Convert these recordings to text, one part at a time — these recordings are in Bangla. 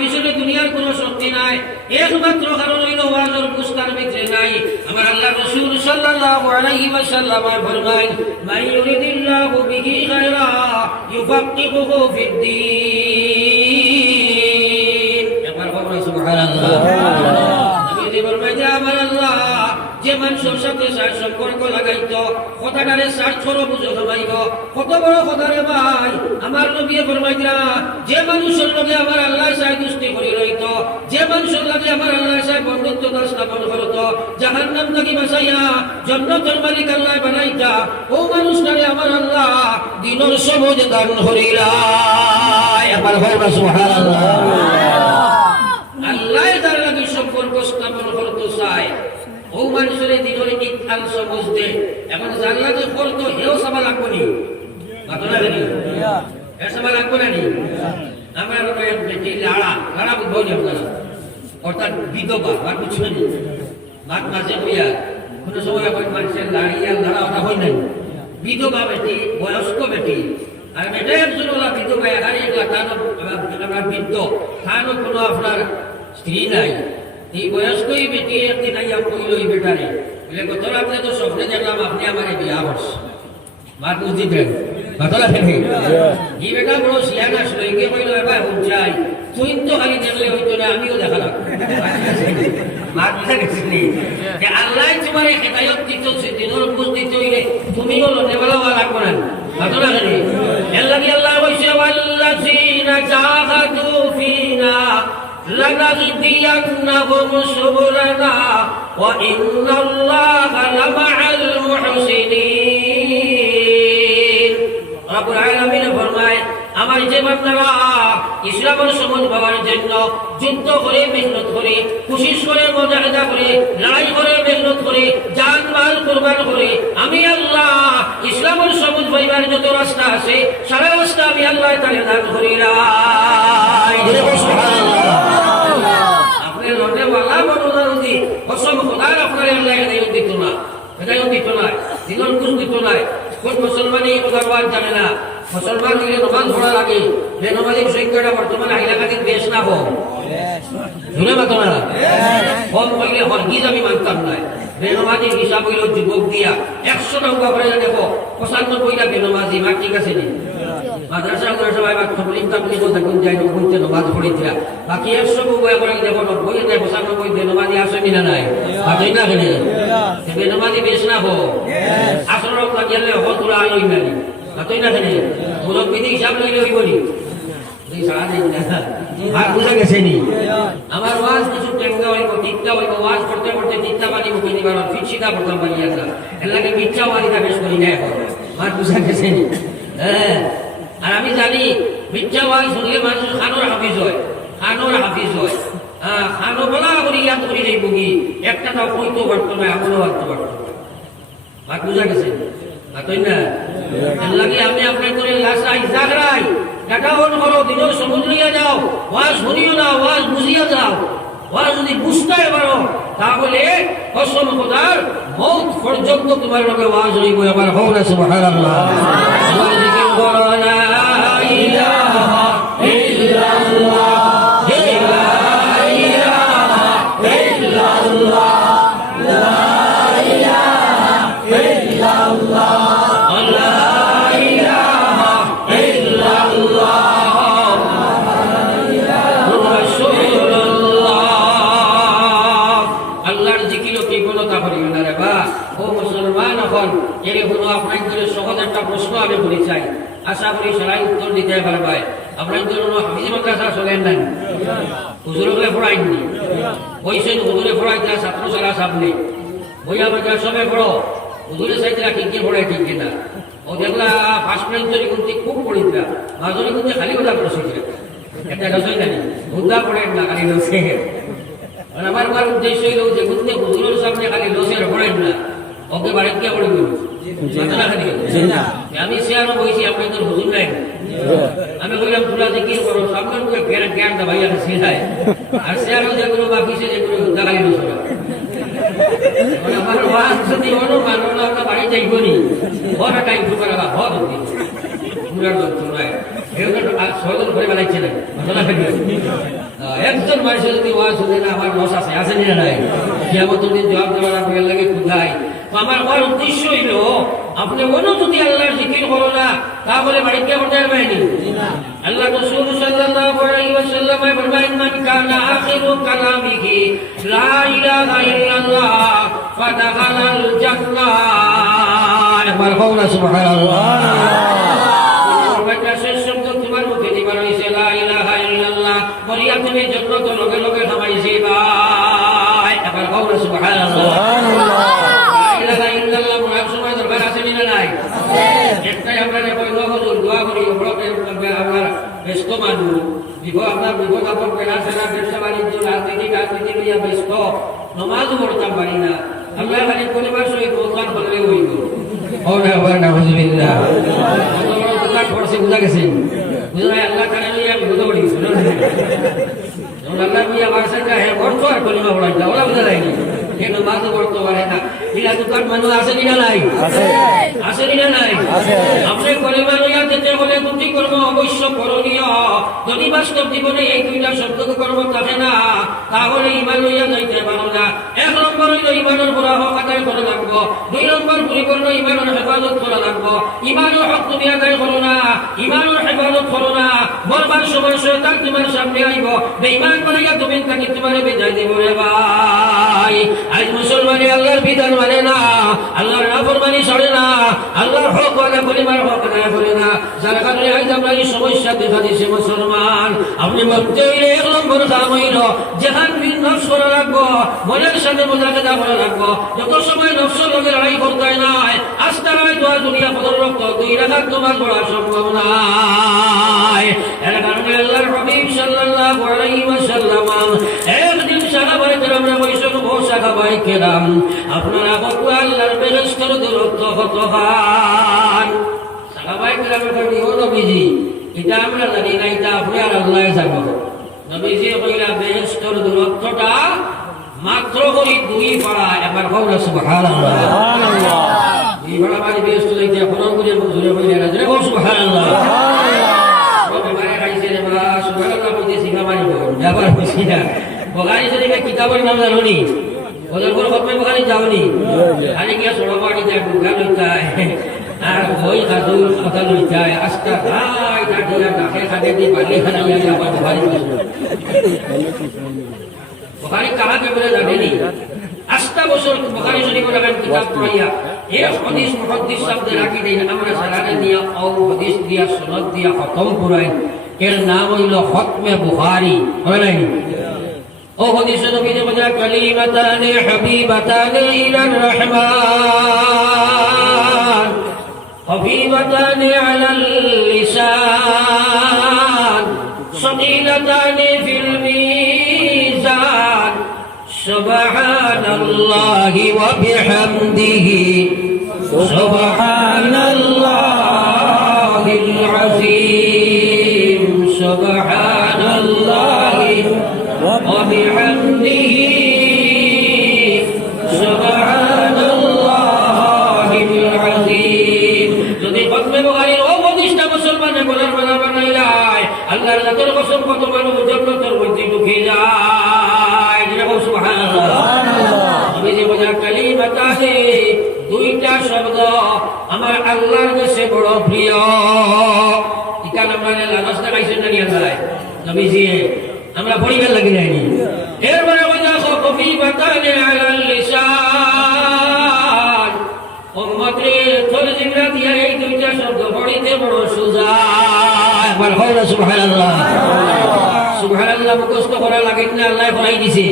পিছনে দুনিয়ার কোনো শক্তি নাই, একমাত্র কারণ হইল ওয়াজের বুঝতার ভিতরে নাই। আমার আল্লাহ রাসূল সাল্লাল্লাহু আলাইহি ওয়াসাল্লাম ফরমায়, মান ইউরিদিল্লাহু বিহি খায়রা ইউফাক্কিহুহু ফিদ্দীন। একবার বলুন সুবহানাল্লাহ। নবী ফরমায় যে আমার আল্লাহ যে মানুষের সাথে সার সম্পর্ক লাগাইতো কথাটারে স্বার্থরও বুঝে ফরমাইব। কত বড় কথা রে ভাই, আমার নবী ফরমাইরা যে মানুষের লগে আমার আল্লাহ সাই দুষ্টি করে রইত, যে মানুষের লগে আমার আল্লাহ সাই বন্ধুত্ব স্থাপন করত, জাহান্নাম থেকে বাঁচাইয়া জান্নাতের মালিক আল্লাহ বানাইতা, ও মানুষটারে আমার আল্লাহ দিনের সবুজ দান করিলা। আমার ভাইরা সুবহানাল্লাহ। আল্লাহ তার লাগি সম্পর্ক স্থাপন করতে চায়, ও মানুষের দিনের ইচ্ছাল সবুজ দে। এখন যার লাগে করতো হেও সবা লাগবো নি, বাতনা নি এ সবা লাগবো না নি। আমার বেটি লাড়া লাড়া বুঝবো নি আপনারা, অর্থাৎ বিধবা বা কিছু নেই ভাত মাঝে হইয়া কোনো সময় এখন মানুষের লাড়িয়া লাড়া ওটা হয় নাই। বিধবা বেটি, বয়স্ক বেটি, আর বেটা একজন ওলা বিধবা এখানে এগুলা তানো আপনার বৃদ্ধ তানো কোনো আপনার স্ত্রী নাই। এই বয়স্কই বেটি একদিন আইয়া কইল এই বেটারে, বলে গত রাত্রে তো স্বপ্নে দেখলাম আপনি আমার বিয়া করছেন, মার বুঝ দিবেন বাতলা ফেলে। এই বেটা বড় শিয়ান আসলো, একে কইল এবার চাই তুই তো খালি দেখলে হইতো না, আমিও দেখালাম। মার বুঝা গেছিলি যে আল্লাহ তোমার হেদায়ত দিত, দিনের বুঝ দিতে হইলে তুমিও লনে বলা লাগবো না, বাতলা ফেলে। এর লাগি আল্লাহ কইছে ওয়াল্লাযীনা জাহাদু ফিনা لنهدينهم سبلنا وإن الله لمع المحسنين। رب العالمين ফরমায়, আমার যে বান্দারা ইসলামের সমাজ পাওয়ার জন্য যুদ্ধ করে মেহনত করে কোশিশ করে মুজাহিদা করে লড়াই করে মেহনত করে জান মাল কুরবান করে, আমি আল্লাহ ইসলামের সমাজ পাইবার যত রাস্তা আছে সারা রাস্তা আমি আল্লাহ তাআলা দান করিলাম। আপনার রটে ওয়ালা বনুদারুদি কসম খোদার আপনার আল্লাহ হেদায়েত দিত না, হেদায়েত দিত না, দিনের বুঝ দিত না। কোন মুসলমানই খোদার ওয়াজ জানে না। মুসলমান হলে নমাজ পড়া লাগে, বেনমাজির সংখ্যাটা বর্তমানে এলাকাতে বেশ না হোক, শুনে পাতো না কম করলে হরগিজ আমি মানতাম না। বেনমাজির হিসাব হইল যুবক দিয়া 100 টাকা করে দেখো 95টা বেনমাজি। মা ঠিক আছে নি মাদ্রাসা সবাই নমাজ পড়েছিলাম, বাকি 100 বই করে দেখো 90 95 বেনমাজি আসেনি না নাই, বাকি না খেলে বেনমাজি বেশ না হোক। আসল গেলে হতুরা আলোই নানি বাকি না খেলে মুরব্বিদি হিসাব লইলে হইব নি বুঝা গেছে নি। আমার ওয়াজ কিছু টেঙ্গা হইব টিকটা হইব, ওয়াজ করতে করতে টিকটা পানি মুখে দিবার ঠিক সিধা করতাম পানি আসা, এর লাগে মিথ্যা ওয়াজিটা বেশ করি না এখন। মার বুঝা গেছে নি। হ্যাঁ, আর আমি জানি মিথ্যা ওয়াজ শুনলে মানুষ খানোর হাফিজ হয়, খানোর হাফিজ হয়। খানো বলা করি ইয়াদ করি যাই বুগি একটা তাও কইতো পারতো না, এখনো পারতে পারতো। মার বুঝা গেছে তাই না। এর লাগে আমি আপনার করে লাসাই জাগরাই টাকা অন করো, দিনের সমুদ্র লইয়া যাও, ওয়াজ শুনিও না, ওয়াজ বুঝিয়া যাও। ওয়াজ যদি বুঝতে পারো তাহলে কসম খোদার মৌত পর্যন্ত তোমার লগে ওয়াজ হইব। আমার হও না সুবহানাল্লাহ। আমার জিকির করো লা ইলাহা ইল্লাল্লাহ, লা ইলাহা ইল্লাল্লাহ, লা ইলাহা ইল্লাল্লাহ, লা ইলাহা ইল্লাল্লাহ, রাসূলুল্লাহ। আল্লাহর জিকির কি কোনো তা করিও না রে বা ও মুসলমান। এখন এর কোনো আপনাদের সহজ একটা প্রশ্ন আমি বলি চাই, আশা করি সবাই উত্তর দিতে পারবে। আপনাদের হাফিজ মাদ্রাসা চলেন নাই, হুজুরে পড়াইনি, বইছেন হুজুরে পড়াইতে ছাত্র সারা সামনে বইয়া বাজার সবে পড়ো, হুজুরে চাইতে ঠিক কি পড়াই ঠিক কিনা। ও দেখলা ফার্স্ট প্রাইজ তৈরি করতে খুব পড়িছিলাম, মাঝরে কিন্তু খালি কথা বসেছিল একটা রসই জানি হুদা পড়েন না খালি লসে। আমার আমার উদ্দেশ্য হইল যে বুঝতে হুজুরের সামনে খালি লসের পড়েন না, ওকে বাড়িতে গিয়ে পড়ে গেল আমি শেয়ারও বইছি আপনাদের হুজুর নাই। আমি বললাম তোরা জিকির করো, সামনে মুখে জ্ঞান দা ভাইয়া শিখায়, আর শেয়ারও যেগুলো বাকিছে যেগুলো দেখাই লসে। আমার ওয়াজ যদি হলো মানুষ আমরা বাড়ি যাইব নি বড় টাইম ঢুকার হদ পুরার দল চুরায় এরকম সহজন করে বেলাইছে না একজন মানুষের যদি ওয়াজ শুনে না আমার লস আছে, আছে না নাই? কিয়ামতের দিন জবাব দেওয়ার আপনার লাগে খুদাই। আমার হওয়ার উদ্দেশ্য হইল আপনি মনে যদি আল্লাহর জিকির করো না তাহলে বাড়িতে করতে পারবেনি। আল্লাহ রাসূল সাল্লাল্লাহু আলাইহি ওয়াসাল্লাম ফরমায়েন মান কানা আখিরু কালামিহি লা ইলাহা ইল্লাল্লাহ ফাদাখালাল জান্নাহ। একবার বলুন সুবহানাল্লাহ। শেষ শব্দ তোমার মুখে দিবার হইছে লা ইলাহা ইল্লাল্লাহ, বলিয়া তুমি জান্নাত লগে লগে খামাইছে ভাই। একবার বলুন সুবহানাল্লাহ। একটাই আমরা দোয়া করি আপনার ব্যস্ত মানুষ আপনার বিপদ আপদ বেড়াচেনা ব্যবসা বাণিজ্য রাজনীতি লইয়া ব্যস্ত, নমাজও পড়তাম পারি না। আমরা খালি পরিবার সহিত দোকান করলে হইব দোকান করছে বুঝা গেছে, বুঝা আল্লাহ কানে লইয়া বিপদ পড়ি গেছে। আল্লাহ মিয়া বাসের হ্যাঁ করতো আর কলিমা পড়াই না, ওরা বুঝা যায়নি কেন মাঝে পড়তে পারে না। এরা দোকান মানুষ আছে কিনা নাই? আছে কিনা নাই? আপনি কলিমা লইয়া যেতে হলে দুটি কর্ম অবশ্য করণীয়। যদি বাস্তব জীবনে এই দুইটা শব্দ কর্ম থাকে না তাহলে ইমান লইয়া যাইতে পারো না। এক নম্বর হইল ইমানের পুরা হক আদায় করা লাগবো, দুই নম্বর পরিপূর্ণ ইমানের হেফাজত করা লাগবো। ইমানের হক তুমি আদায় করো না, ইমানের হেফাজত করো না, মরবার সময় শয়তান তোমার সামনে আইব, বেঈমান বানাইয়া তুমি তাকে তোমার বিদায় দিব রে ভাই। আজ মুসলমানে আল্লাহর বিধান মানে না, আল্লাহর নাফরমানি ছাড়ে না, আল্লাহর হক ওয়াদা পরিবার হক আদায় করে না। যার কারণে আজ আমরা এই সমস্যা দেখা দিচ্ছে মুসলমান। আপনি মরতে হইলে এক নম্বর কাম হইল যেখান নফস করা রাখবো, মনের সাথে মোজাকেদা করা রাখবো। যত সময় নফসের লগে লড়াই করতে নাই আস্তে লড়াই তোমার দুনিয়া পদর রক্ত দুই রাখার তোমার করা সম্ভব নাই। এর কারণে আল্লাহর হাবিব সাল্লাল্লাহু আলাইহি ওয়াসাল্লাম একদিন সাহাবায়ে কেরামরা বৈশাখ সাহাবায়ে কেরাম আপনারা বকু আল্লাহর বেহেশতের দূরত্ব কত খান। সাহাবায়ে কেরামের কাছে ও নবীজি এটা আমরা জানি না, এটা আপনি আর আল্লাহ জানো। নবীজি কইলা বেহেশতের দূরত্বটা মাত্র করি 2 পারা। একবার বলুন সুবহানাল্লাহ। সুবহানাল্লাহ। এই বড় বাড়ি বেহেশত যাইতে কোরআন করে জোরে বলে না জোরে বল সুবহানাল্লাহ। বাবারে খাইছে রে বাবা সুবহানাল্লাহ বলতে শিখা মারি বল ব্যাপার বুঝি না। বুখারী শরীফে কিতাবের নাম জানোনি? ওদের পর খতমে বুখারী যাওনি? আরে কি ছোট বাড়ি যায় বুখারী লইতায় আর বই খাদুর কথা লইতায় আস্তা ভাই দাদিয়া কাছে খাদে দি বালি খানা লইয়া আবার বুখারী বুখারী কাহাকে বলে জানেনি? 8টা বছর বুখারী শরীফের লাগান কিতাব পড়াইয়া এক হাদিস মুহাদ্দিস শব্দে রাখি দেন আমরা সারারে নিয়া ও হাদিস দিয়া সনদ দিয়া খতম করাই। এর নাম হইল খতমে বুখারী। হয় নাই? ও হাদিসে নবীজি বলেন কালিমাতানি হাবিবাতানি ইলার রহমান খফিফাতানি আলাল লিসান সাকিলাতানি ফিল মিজান সুবহানাল্লাহি ওয়া বিহামদিহি সুবহানাল্লাহিল আযীম সুবহানাল্লাহি ওয়া বিহামদিহি সুবহানাল্লাহিল আযীম। যদি খতমে বুখারীর ও হাদিসটা মুসলমানে বলার বানা বানাইলাই আল্লাহর জাতের কসম কত মানুষ জান্নাতের মধ্যে ঢুকে যায়। সুবহানাল্লাহ। আমি যে বলা কালিমাতানি 2টা শব্দ আমার আল্লাহর কাছে বড় প্রিয়। এটা আমরা লালস দেখাইছেন না নিয়ে যায় নবীজি আমরা পড়িবার লাগি যায়নি। এরপরে বলা খফিফাতানি আলাল লিসান উম্মতে তোর জিবরা দিয়া এই 2টা শব্দ পড়িতে বড় সোজা। একবার বলো সুবহানাল্লাহ। সুবহানাল্লাহ মুখস্থ করা লাগে না, আল্লাহ পড়াই দিছে।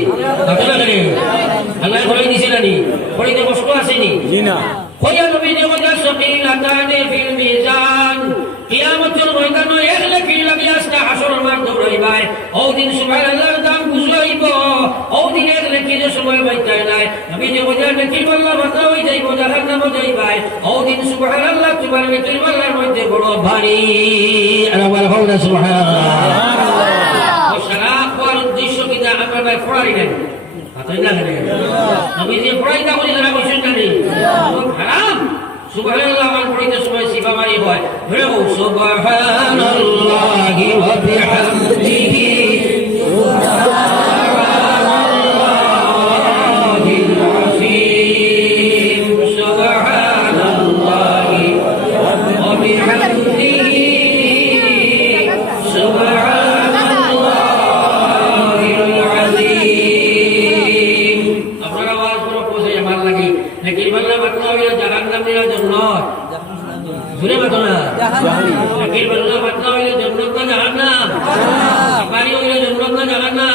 আল্লাহ পড়াই দিছে নানি? পড়িতে কষ্ট আসেনি? জি না। কইয়া নবী যে বলেন সাকিলাতানি ফিল মিজান কিয়ামতের ময়দানে এক লাখি লাগি আসতে হাসরের মাঠ দৌড়াইবাই। ও দিন সুবহানাল্লাহর দাম বুঝাইব, ও দিন এক লাখি যে সময় বাইতাই নাই নবী যে বলেন নাকি বল্লা মাথা হই যাইব জাহান্নামে যাইবাই। ও দিন সুবহানাল্লাহ তোমার নাকি বল্লার মধ্যে বড় ভারী। আর আবার হলো সুবহানাল্লাহ। সারা কোয়ার উদ্দেশ্য কি না আমরা পড়াই নাই আমি যে পড়াইতা বলি যারা বসে জানি হারাম। সুবহানাল্লাহ আমার পড়িতে সময় সিফা মারি হয় ধরে বল সুবহানাল্লাহি ওয়া বিহামদিহি না জানান না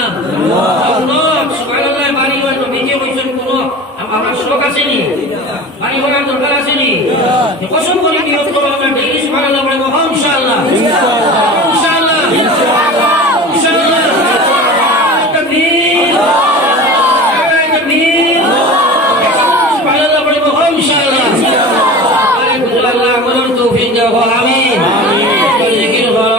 সুবহানাল্লাহ বাড়ি হয় নবীজি কইছেন কোন আমার শোক আসেনি বাড়ি করার দরকার আসেনি কসম করে নিয়ত করো আমরা ডেইলি সুবহানাল্লাহ বলবো ইনশাআল্লাহ ইনশাআল্লাহ ইনশাআল্লাহ তাকবীর তাকবীর সুবহানাল্লাহ বলবো ইনশাআল্লাহ আরে আল্লাহ আমাদের তৌফিক দাও আমিন জিকির করো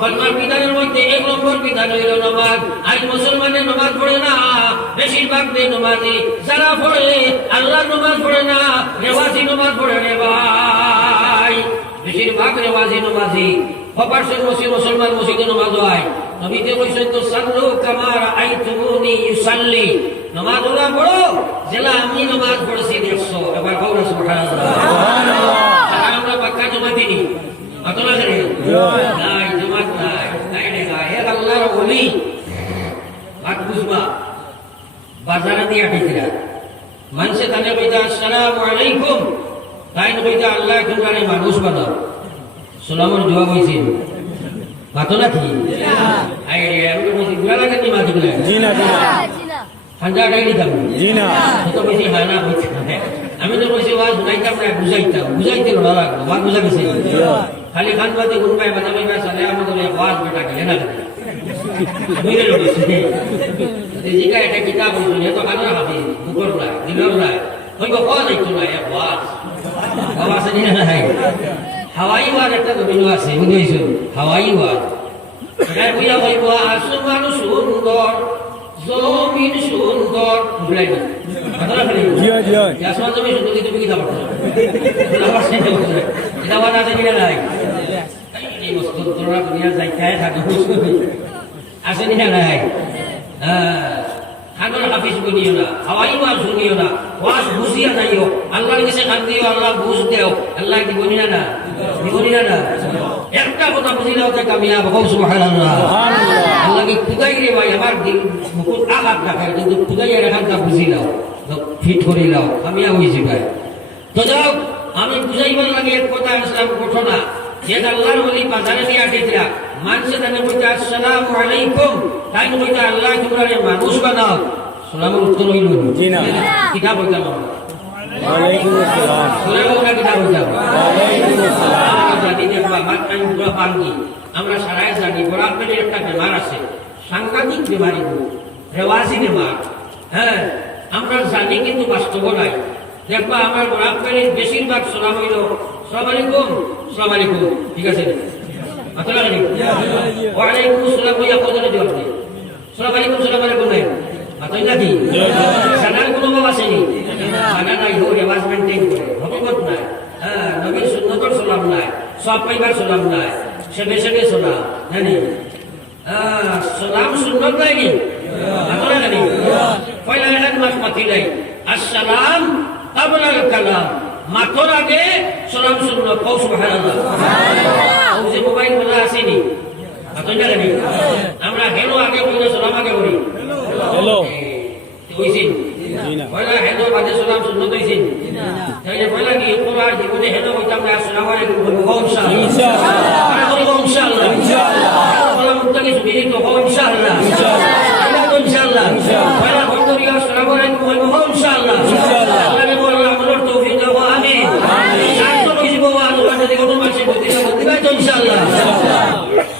কলমার বিধানের মধ্যে এক নম্বর বিধান হইল নামাজ। আজ মুসলমানের নামাজ পড়ে না, বেশিরভাগ নমাজি যারা পড়ে আল্লাহ নামাজ পড়ে না, রেওয়াজি নামাজ পড়ে রে ভাই। বেশিরভাগ রেওয়াজি নামাজি অপারশন মুসলমান মসজিদে নামাজ হয়। নবীতে কইছেন তো সাল্লু কামা রাআইতুমুনি ইউসাল্লি, নামাজ ওরা পড়ো যেলা আমি নামাজ পড়ছি দেখছো। এবার কওনা সুবহানাল্লাহ। আমরা পাক্কা জমাতি নি অতলা করে নাই জমাত নাই নাই না হে আল্লাহর ওলি বাত বুঝবা বাজারে দিয়া ঠিকরা মানুষে তানে কইতা আসসালামু আলাইকুম, তাই কইতা আল্লাহ তোমরা মানুষ বানাও। সালামের জবাব হইছে বাতো নাকি আই রে আমি কইছি গুলা লাগে কি মাটি গুলা জি না ঠান্ডা ডাইলি দাম জি না তো কইছি হানা কইছি আমি তো কইছি ওয়াজ শুনাইতাম না বুঝাইতে লড়া লাগলো ওয়াজ বুঝা গেছে খালি খান বাতে গুরবাই বানাবে না সালে আমাদের ওয়াজ বেটা গেলে না বুঝলে লড়িছে জিকা এটা কিতাব হইছে তো কানো হাবি বুকর না দিলর না কই গো কোন আইতো না এক ওয়াজ ওয়াজ নিয়ে না হয় হাওয়াই ওয়াজ একটা গবিন আছে বুঝাইছো হাওয়াই ওয়াজ এটা কইয়া কইব আসমান সুন্দর জমিন সুন্দর বুঝলাই না কথা বলি জি জি আসমান জমিন সুন্দর কি তুমি কি দাও আমার সেটা বলে এটা বানা আছে কিনা নাই এই বস্তু তোরা দুনিয়া যাইতায় থাকে আছে কিনা নাই খানোর হাফিজ বনিও না, হাওয়াই ওয়াজ শুনিও না, ওয়াজ বুঝিয়া যাইও, আল্লাহর কাছে কান দিও, আল্লাহ বুঝ দেও, আল্লাহ কি বনি না দিবনি না একটা কথা বুঝিলাও যে কামিয়াব হও সুবহানাল্লাহ। আল্লাহকে খুদাই রে ভাই আমার দিল মুকুট আঘাত রাখায় কিন্তু খুদাই এর এখানটা বুঝিলাও ফিট করিলাও কামিয়াব হইছি ভাই। তো যাও আমি বুঝাইবার লাগে এক কথা ইসলাম ঘটনা যে আল্লাহর ওলি বাজারে নিয়ে আসিয়া মানুষে তাকে বলতে আসসালামু আলাইকুম, তাই বলতে আল্লাহ তোমরা মানুষ বানাও। সালামের উত্তর হইল কিতাব বলতাম ওয়ালাইকুম আসসালাম সুরাউনা কিতাব বলতাম ওয়ালাইকুম আসসালাম। জানি দেখবা মাত্রাই পুরো পাঙ্গি আমরা সারাই জানি বরাবরের একটা বেমার আছে, সাংঘাতিক বেমারি রেওয়াজি বেমার। হ্যাঁ আমরা জানি কিন্তু বাস্তব নাই। দেখবা আমার বরাবরের বেশিরভাগ সালাম হইল আসসালামু আলাইকুম আসসালামু আলাইকুম, ঠিক আছে আসসালামু আলাইকুম ওয়ালাইকুম আসসালাম কইয়া কতনে জবাব দেয় আসসালামু আলাইকুম আসসালামু আলাইকুম নাই মাতাই নাকি জানার কোনো বাবা আসেনি জানা নাই হো রেওয়াজ মেইনটেইন করে হকিকত নাই। হ্যাঁ নবীর সুন্নতর সালাম নাই, সব পাইবার সালাম নাই, সেবে সেবে সালাম জানি সালাম সুন্নত নাই নি আসসালামু আলাইকুম পয়লা এক মাস মাতি নাই আসসালাম কাবলাল কালাম মাথর আগে সালাম সুন্নত কও সুবহানাল্লাহ। ও যে মোবাইল বলা আসেনি মাতই না জানি আমরা হেলো আগে বলি সালাম আগে বলি হ্যালো কইছিন পয়লা হেলো বাদে সালাম সুন্নত হইছিন তাইলে পয়লা কি পুরার জীবনে হেলো কইতাম না আসসালামু আলাইকুম বলবো ইনশাআল্লাহ ইনশাআল্লাহ ইনশাআল্লাহ সালাম মুক্তাকি সুবিধি তো ইনশাআল্লাহ ইনশাআল্লাহ পয়লা বন্ধুরি আসসালামু আলাইকুম বলবো ইনশাআল্লাহ ইনশাআল্লাহ আল্লাহ বলেন আমাদের তৌফিক দাও আমিন আমিন তো কইব আল্লাহ যদি কোনো মানুষ বলতে তো ইনশাআল্লাহ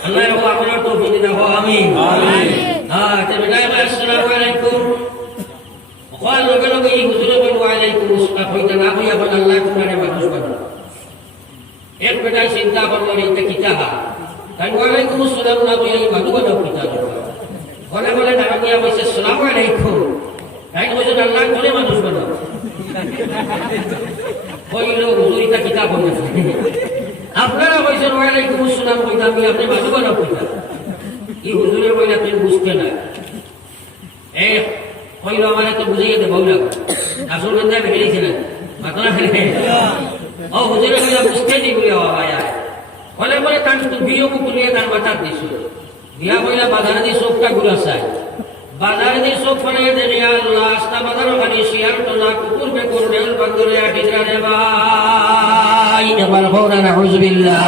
আল্লাহ রব আমাদের তৌফিক দাও আমিন আমিন। হ্যাঁ তবে আসসালামু আলাইকুম ওয়াল লগে লগে এই হুজুরে বলবো আলাইকুম আসসালাম হইতা না হইয়া বল আল্লাহ তোমারে মানুষ বানাও। এক বেটা চিন্তা করলো এইটা কিতাব তাই ওয়ালাইকুম আসসালাম না হইয়া মানুষ বানাও কিতাব বলে বলে নামিয়া বলছে আসসালামু আলাইকুম, তাই কইছে আল্লাহ করে মানুষ বানাও। কইলো হুজুর এটা কিতাব বলছে আপনারা কইছেন ওয়ালাইকুম আসসালাম কইতা আমি আপনি মাসুবানা কইতা কি হুজুরে কইলা তুই বুঝতে না এই কইলো আমারে তো বুঝিয়ে দে বউলা আসল বন্ধা বেরিয়েছিলেন মাতনা ফেলে ও হুজুরে কইলা বুঝতে দি বলে আয়া বলে বলে কান তো বিয়ে কুকুলিয়ে কান মাথা দিছ বিয়া কইলা বাজারে দি চোখটা ঘুরা চাই বাজারে দি চোখ ফেলে দেখি আল্লাহ আস্তা বাজারও খালি শিয়াল তো না কুকুর বেকুর রেল বান্দরে আটিরা রে ভাই এবার হওরা নাউজুবিল্লাহ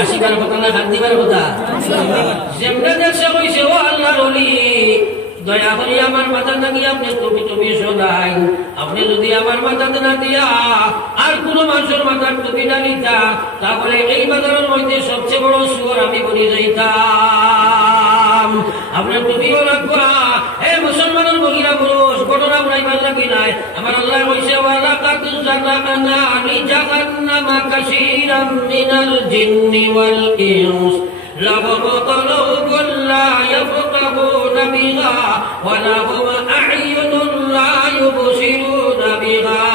আসিবার কথা না হাত দিবার কথা যেমনে দেখছে কইছে ও আল্লাহর ওলি দয়া করি আমার মাথা নাকি আপনি তুমি শোনাই আপনি যদি আমার মাথাতে না দিয়া আর কোন মানুষের মাথার টুপি না নিতা তাহলে এই বাজারের মধ্যে সবচেয়ে বড় সুর আমি বলি যাইতাম আপনার টুপিও রাখবো হে মুসলমানের মহিলা পুরুষ ঘটনা বলাইবার নাকি নাই আমার আল্লাহ কইছে ওয়ালা কাতু জাকানা আনি জাহান্নামা কাসীরাম মিনাল জিন্নি ওয়াল ইনস لهم قلوب لا يفقهون بها ولهم أعين لا يبصرون بها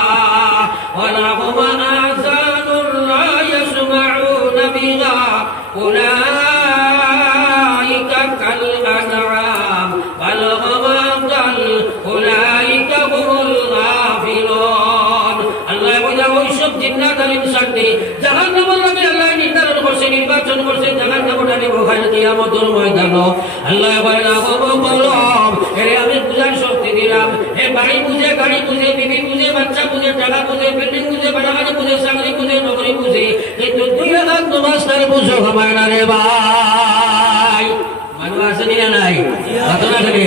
ولهم آذان لا يسمعون بها أولئك كالأنعام بل هم أضل أولئك هم الغافلون الله يقول ويشوف جنات الإنسان جهنم الله নির্ধারণ করছে নির্বাচন করছে জাহান্নামে ওখানে কিয়ামতের ময়দান আল্লাহ বলেন বললাম এরে আমি বুঝার শক্তি দিলাম এ বাড়ি বুঝে গাড়ি বুঝে বিবি বুঝে বাচ্চা বুঝে টাকা বুঝে বিল্ডিং বুঝে বাড়াবাড়ি বুঝে চাকরি বুঝে নকরি বুঝে কিন্তু 2 রাকাত নামাজ তার বুঝো হয় না রে ভাই মানুষ আছে না নাই ঘটনা করে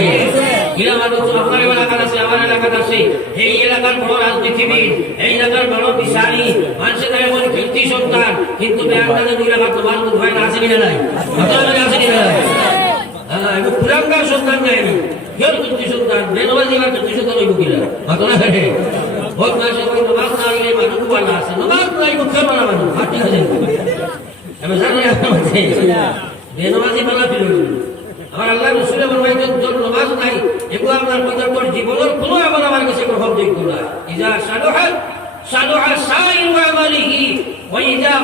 কিরা মানুষ আপনার এলাকার আছে আমার এলাকার আছে এই এলাকার বড় রাজনীতিবিদ এই এলাকার বড় বিচারী মানুষের এমন কীর্তি সন্তান কিন্তু বেআইনভাবে 2 রাকাত নামাজ হয় না আছে না নাই ঘটনা আছে না নাই হ্যাঁ এটা পুরাঙ্গার সন্তান নাই কেউ কীর্তি সন্তান বেনবাজি বা কীর্তি সন্তান হইব কিনা ঘটনা করে বহুত মানুষের নামাজ না হইলে মানুষ ভালো আছে নামাজ নাই মুখে মারা মানুষ হাঁটি হয়ে আমি জানি আপনার বেনমাজি বলা ফিরে আমার আল্লাহ রসুলের বলবাইতেন তোর নামাজ নাই এগুলো আপনার তোর জীবনের কোনো আমল আমার কাছে গ্রহণযোগ্য না ইজা সালুহা সাইরু আমালিহি ওয়া ইজা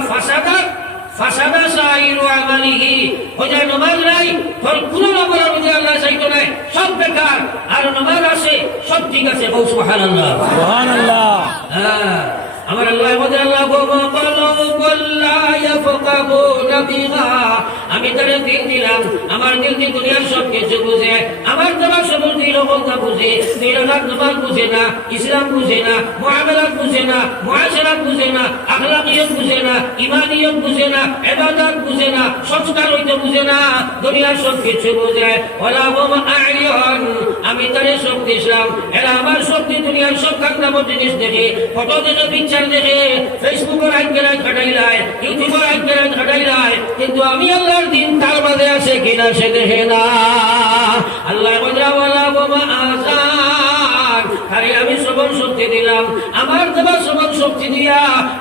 ফাসাদা সাইরু আমালিহি ওজা নামাজ নাই তোর কোনো আমলের মধ্যে আল্লাহ চাইতো নাই সব বেকার আর নামাজ আছে সব ঠিক আছে ও সুবহানাল্লাহ সুবহানাল্লাহ হ্যাঁ আমার আল্লাহ মধ্যে আল্লাহ আমি তারে দিল দিলাম আমার দিল দিয়ে দুনিয়ার সব কিছু বুঝে আমার তোমার সব দিল বলতা বুঝে নিরাঘাত নামাজ বুঝে না ইসলাম বুঝে না মুআমালাত বুঝে না মুআশারাত বুঝে না আখলাকিয়ত বুঝে না ঈমানিয়ত বুঝে না ইবাদত বুঝে না সংস্কার হইতে বুঝে না দুনিয়ার সব কিছু বুঝে ওয়ালা হুম আ'য়ুন আমি তারে সব দিলাম এরা আমার শক্তি দুনিয়ার সব কান্দামত জিনিস দেখে ফটো দেখে পিকচার দেখে ফেসবুকের আইকেরাত খাটাইলাই ইউটিউবের আইকেরাত খাটাইলাই কিন্তু আমি আল্লাহর দিন তার মাঝে আছে কিনা সে দেখে না আল্লাহ বলে ওয়ালা ওয়া আযান আরে আমি শ্রবণ শক্তি দিলাম আমার দেওয়া শ্রবণ শক্তি দিয়া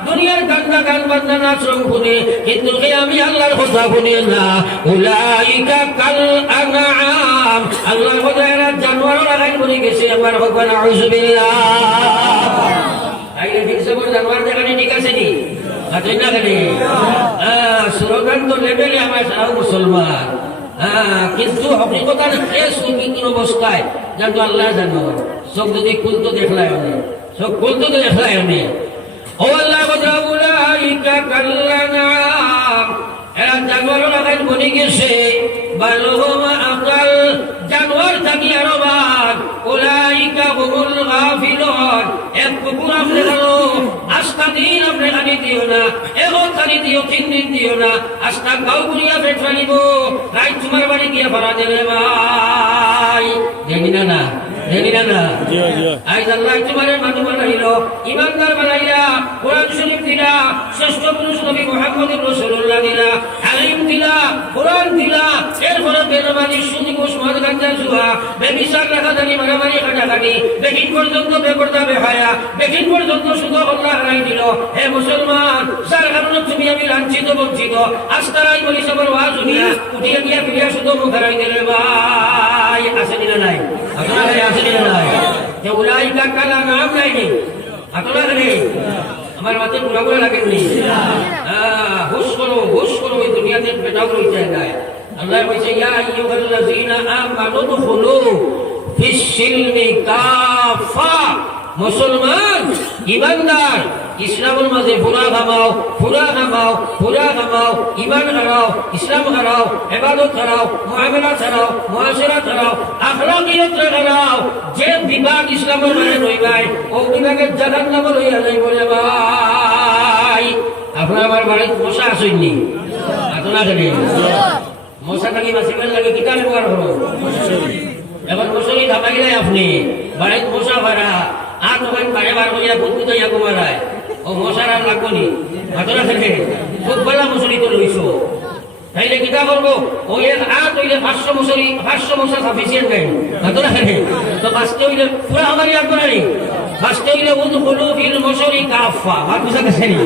দুনিয়ার কান্না গান বাজনা নাচ রং শুনে কিন্তু আমি আল্লাহর কথা শুনি না উলাইকা কাল আনআম আল্লাহ বলে এরা জানোয়ার লাগাই বলে গেছে আমার ভগবান আউযুবিল্লাহ আইলে ঠিক সব জানোয়ার দেখানি ঠিক আছে নি আছেন না কেন স্লোগান তো লেভেলে আমার সারা মুসলমান কিন্তু হকিকতার শেষ কিন্তু অবস্থায় জানতো আল্লাহ জানো চোখ যদি খুলতো দেখলাই আমি চোখ খুলতো তো দেখলাই আমি ও আল্লাহ উলাইকা কাল আনআম এরা জানোয়ার লাগাই বলে গেছে বালহুম আকাল জানোয়ার থাকি আরো বাদ উলাইকা হুমুল গাফিলুন এক কুকুর আপনি গেল আস্তা দিন আপনি গানি দিও না এখন গানি দিও 3 দিন দিও না আস্তা গাও গুলিয়া পেট ফালিব রাই তোমার বাড়ি গিয়া ভাড়া দেবে ভাই দেখি না দেখি না আজ আল্লাহ তোমার মানুষ বানাইল ইমানদার বানাইলা কোরআন শরীফ দিলা শ্রেষ্ঠ পুরুষ নবী মুহাম্মদুর রাসূলুল্লাহ দিলা আলিম দিলা কোরআন দিলা এরপরে বেনামাজি সুদ ঘুষ মদ গাঁজা জুয়া বেবিচার রাখাদানি মারামারি কাটাকাটি বেকিন পর্যন্ত বেপরদা বেহায়া বেকিন পর্যন্ত শুধু আল্লাহ হারাই দিল হে মুসলমান যার কারণে তুমি আমি লাঞ্ছিত বঞ্চিত আস্তারাই বলি সবার ওয়াজ শুনিয়া উঠিয়া গিয়া ফিরিয়া শুধু মুখ হারাই দিলে ভাই আসেনি না নাই আসেনি না নাই উলাইকা কাল আনআম নাই আপনারা আমার মাথায় পুরা পুরা লাগেননি হুশ করো ওই দুনিয়াতে পেটাও রইতে যায় আল্লাহ বলছে ইয়া আইয়ুহাল্লাযীনা আমানু দুখুলু ফিস সিলমি কাফা মুসলমান ইমানদার ইসলামের মাঝে পুরা খামাও ইমান হারাও ইসলাম হারাও ইবাদত হারাও মুআমালা হারাও মুআশারা হারাও আখলাকিয়ত হারাও যে বিভাগ ইসলামের মানে রইবাই ও বিভাগের জাহান্নামে লইয়া যাই বলে ভাই আপনার আমার বাড়িতে মশা আসেননি আতনা জানি মশা থাকি মাসিবের লাগে কিতা ব্যবহার হলো এবার মশারি ধামাইলে আপনি বাড়িতে মশা ভাড়া আর তোমার বারে বার করিয়া বুদ্ধ ইয়া কুমারায় ও মশার আর লাগবো নি আতনা থেকে খুব বেলা মশারি তো লইছো তাইলে কিতা করবো ওই আর তৈলে 500 মশা সাফিসিয়েন্ট নাই আতনা থেকে তো বাঁচতে হইলে পুরা আমারই লাগবে না বাঁচতে হইলে উদখুলু ফিল মশারি কাফা আর বুঝা গেছে নি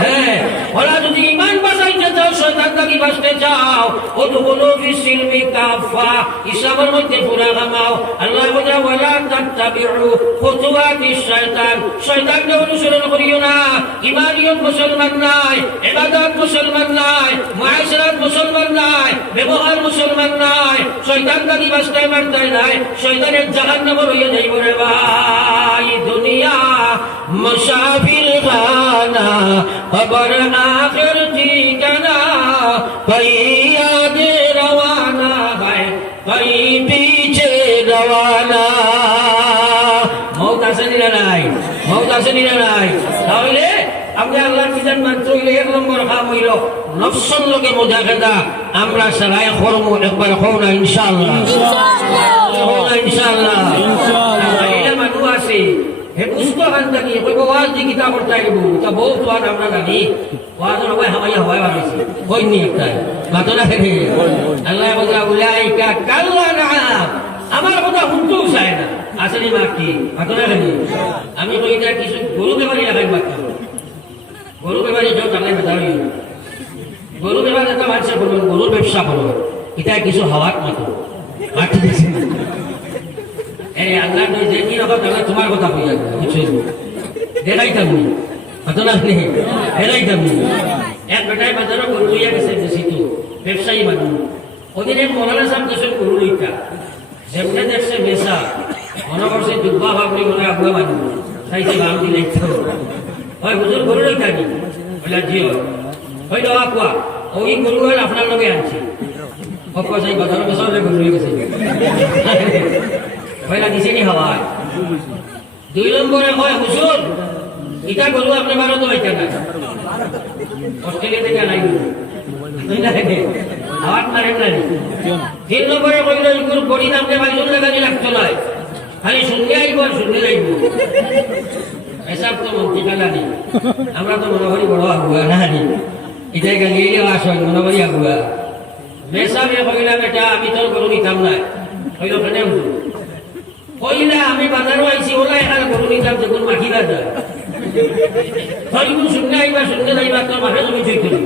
হ্যাঁ ওরা যদি ইমান বাঁচাইতে চাও শয়তান থেকে বাঁচতে চাও উদখুলু ফিস সিলমি কাফা ইসলামের মধ্যে পুরা কামাও আল্লাহ বলে ওয়ালা তাত্তাবিউ খুতুওয়াতিশ শয়তান শয়তানকে অনুসরণ করিও না ইমানিয়ত মুসলমান নাই ইবাদত মুসলমান নাই মুআশারাত মুসলমান নাই ব্যবহার মুসলমান নাই শয়তান থেকে বাঁচতে পারতে নাই শয়তানের জাহান্নামে রইয়া যাইব রে ভাই दुनिया मुसाफिर खाना खबर आखिर ठिकाना कहीं आगे रवाना है कहीं पीछे रवाना मौत আসেনি না নাই তাহলে আমরা আল্লাহর বিধান মানতে হইলে এক নম্বর কাম হইল নফসের লগে মুজাহাদা আমরা সবাই করব একবার হও না ইনশাআল্লাহ ইনশাআল্লাহ এটা মানুষ আছে হে পুষ্প হান্তা কি কইব ওয়াজ দি কিতাব করতে আইব তা বহু তো আর আমরা জানি ওয়াজ না হয় হামাইয়া হয় বানাইছে কইনি একটা মাতনা থেকে আল্লাহ বলে উলাইকা কাল্লানা আমার কথা শুনতেও চায় না আসেনি মা কি মাতনা থেকে আমি কই এটা কিছু গরু বেমারি লাগাই বাকি গরু বেমারি যাও তাহলে বেদারি গরু বেমারি একটা মানুষের বলবেন গরুর ব্যবসা করো এটা কিছু হওয়ার মতো মাটি দিয়েছে এই আল্লাহ নই যে কি রকম তাহলে তোমার কথা কই যাবে বুঝছো দেখাই থাকবি কত না দেখাই থাকবি এক বেটায় বাজারে গরু লইয়া গেছে দেশি তো ব্যবসায়ী মানুষ ওদিন এক মৌলানা সাহেব দেশের গরু লইটা যেমনে দেখছে বেচা মনে করছে দুব্বা ভাবলি বলে আগুয়া মানুষ চাইছে ভাব দিলে হয় হুজুর গরু লইটা কি বলে জিও হয় দেওয়া কোয়া ওই গরু হল আপনার লগে আনছে চাই বাজারে বেচা হলে গরু লই গেছে পয়লা দিছে নি হাওয়ায় 2 নম্বরে হয় হুজুর এটা গরু আপনি ভারত হইতে না অস্ট্রেলিয়া থেকে আনাই হাওয়াত মারেন না 3 নম্বরে কইল ইগুর বড়ি নামে বাইজন লাগানি লাগতো না খালি শুনলে আইব আর শুনলে যাইব এসব তো মন্ত্রী কালানি আমরা তো মনোহরি বড় আগুয়া না নি এটা গালিয়ে আস হয় মনোহরি আগুয়া মেসাবে কইলাম এটা আমি তোর গরু নিতাম না কইল কেন কইলা আমি বাজারও আইছি ওলা এখানে গরু নিতাম যখন মাখি না যায় তখন শুনলে আইবা শুনলে যাইবা তোর মাঠে জমি ঠিক করি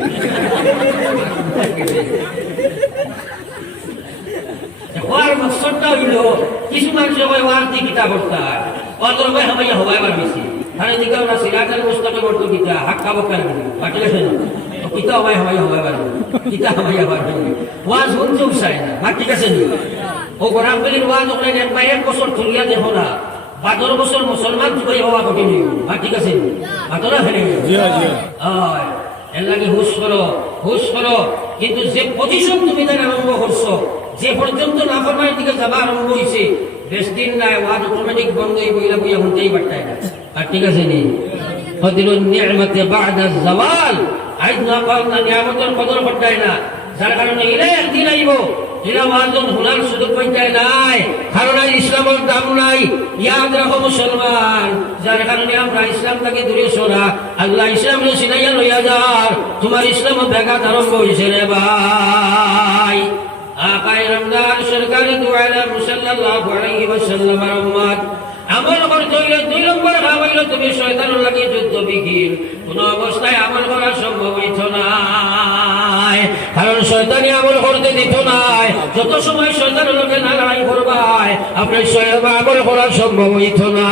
হওয়ার মকসদটা হইল কিছু মানুষের কয় ওয়ার দিয়ে কিতা করতাম অতর কয় হামাইয়া হবাই পারবেছি তাহলে দিকে ওরা সিরাজের মোস্তাকে বলতো কিতা হাক্কা বক্কার বাটিলে কিতা হবাই হবাই পারবে কিতা হামাইয়া পারবে ওয়াজ শুনতেও চায় না বা ঠিক আছে নি ও গোরামগুলির ওয়াজ ওখানে একবার 1 বছর তুলিয়া দেখো না 12 বছর মুসলমান তুই হওয়া কঠিন বা ঠিক আছে মাতরা ফেলে এর লাগে হুশ করো কিন্তু যে পজিশন তুমি তার আরম্ভ করছো যে পর্যন্ত নাফরমানের দিকে যাবা আরম্ভ হয়েছে বেশ দিন নাই ওয়াজ অটোমেটিক বন্ধ হয়ে বইলা বইয়া হতেই পারতাই না আর ঠিক আছে নি ফদিলুন নি'মাতি বা'দা যাওয়াল আইদ না পাল না নিয়ামতের কদর করতাই না যার কারণে ইলে একদিন আইব ইলা ওয়াজন হুনার সুযোগ পাইতাই নাই কারণ ইসলামের দাম নাই ইয়াদ রাখো মুসলমান যার কারণে আমরা ইসলাম থেকে দূরে সরা আল্লাহ ইসলামকে সিনাইয়া লইয়া যার তোমার ইসলামও ব্যাঘাত আরম্ভ হয়েছে রে ভাই আকায়ে রমজান সরকারি দুআলা সাল্লাল্লাহু আলাইহি ওয়াসাল্লাম উম্মত আমল করতে হইলে 2 নম্বর কাম হইল তুমি শয়তানের লাগি যুদ্ধ বিঘিন কোন অবস্থায় আমল করা সম্ভব হইত না কারণ শয়তানি আমল করতে দিত না যত সময় শয়তানের লগে না লড়াই করবাই আপনার স্বয়ং আমল করা সম্ভব হইত না